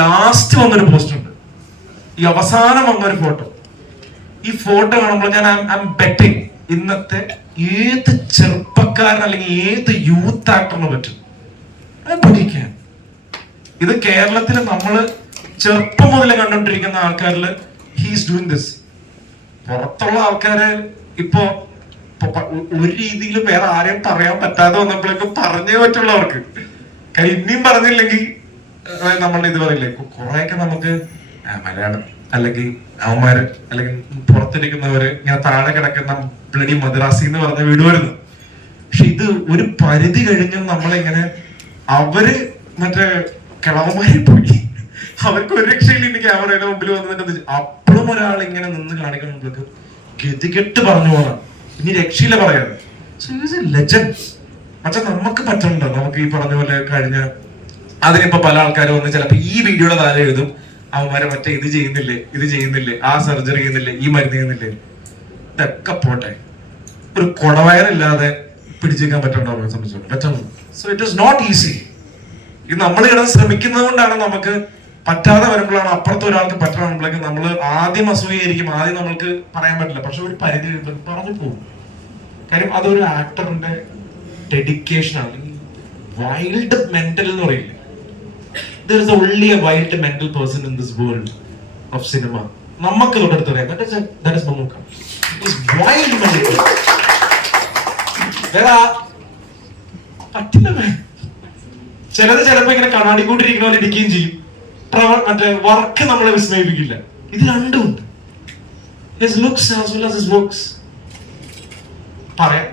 Last വന്നൊരു post ഉണ്ട്, ഈ അവസാനം വന്നൊരു ഫോട്ടോ. ഈ ഫോട്ടോ കാണുമ്പോൾ ഞാൻ ഐ എം ബെറ്റിംഗ് ഇന്നത്തെ ഏത് ചെറുപ്പക്കാരൻ അല്ലെങ്കിൽ ഏത് യൂത്ത് ആക്ടറിന് പറ്റും പഠിക്കാൻ. ഇത് കേരളത്തിൽ നമ്മൾ ചെറുപ്പം മുതലേ കണ്ടോണ്ടിരിക്കുന്ന ആൾക്കാരിൽ ഹീസ് ഡൂയിങ് ദിസ്. പുറത്തുള്ള ആൾക്കാര് ഇപ്പൊ ഒരു രീതിയിൽ വേറെ ആരെയും പറയാൻ പറ്റാതെ വന്നപ്പോഴേക്കും പറഞ്ഞേ പറ്റുള്ളവർക്ക്. കാര്യം ഇനിയും പറഞ്ഞില്ലെങ്കിൽ നമ്മളുടെ ഇത് പറയില്ലേ, കുറെയൊക്കെ നമുക്ക് മലയാളം അല്ലെങ്കിൽ അവന്മാര് അല്ലെങ്കിൽ പുറത്തിരിക്കുന്നവര് ഇങ്ങനെ താഴെ കിടക്കുന്ന ബ്ലഡി മദ്രാസി എന്ന് പറഞ്ഞ വീട് വരുന്നു. പക്ഷെ ഇത് ഒരു പരിധി കഴിഞ്ഞും നമ്മളിങ്ങനെ അവര് മറ്റേ കിളവന്മാരെ പോയി, അവർക്ക് ഒരു രക്ഷയിൽ ഇനി ക്യാമറയുടെ മുമ്പിൽ വന്നിട്ട് അപ്പോഴും ഒരാൾ ഇങ്ങനെ നിന്ന് കാണിക്കുമ്പോഴേക്ക് ഗതികെട്ട് പറഞ്ഞു പോകാം, ഇനി രക്ഷയില്ല പറയാതെ. ലെജൻഡ് പക്ഷെ നമുക്ക് പറ്റുന്നുണ്ടോ? നമുക്ക് ഈ പറഞ്ഞ പോലെ കഴിഞ്ഞ അതിനിപ്പോ പല ആൾക്കാരും വന്ന് ചിലപ്പോ ഈ വീഡിയോയുടെ താഴെ എഴുതും, അവന്മാരെ മറ്റേ ഇത് ചെയ്യുന്നില്ലേ, ആ സർജറി ചെയ്യുന്നില്ലേ, ഈ മരുന്ന് ചെയ്യുന്നില്ലേ. ഇതൊക്കെ പോട്ടെ, ഒരു കൊടവയറില്ലാതെ പിടിച്ചേക്കാൻ പറ്റുന്നുണ്ടോ അവരെ സംബന്ധിച്ചോളം? പറ്റുന്നു. So it is not easy. ഇത് നമ്മൾ കിടന്ന് ശ്രമിക്കുന്നത് കൊണ്ടാണ് നമുക്ക് പറ്റാതെ വരുമ്പോഴാണ് അപ്പുറത്തെ ഒരാൾക്ക് പറ്റണമെങ്കിലേക്ക് നമ്മൾ ആദ്യം അസൂയായിരിക്കും, ആദ്യം നമ്മൾക്ക് പറയാൻ പറ്റില്ല. പക്ഷെ ഒരു പരിധി പറഞ്ഞു പോകും. കാര്യം അതൊരു ആക്ടറിന്റെ ഡെഡിക്കേഷൻ ആണ്. വൈൽഡ് മെന്റൽ എന്ന് പറയില്ലേ, there is only a wild mental person in this world of cinema. നമുക്ക് തൊട്ടടുത്തറിയാം, that is Mammootty. He is wild mental. പറ്റില്ല. ചിലപ്പോ ഇങ്ങനെ കണ്ണാടി കൂട്ടിരിക്കുന്ന പോലെ ഇരിക്കുകയും ചെയ്യും, മറ്റേ വർക്ക് നമ്മളെ വിസ്മയിപ്പിക്കില്ല. ഇത് രണ്ടുമുണ്ട്. His looks as well as his works. പറയാൻ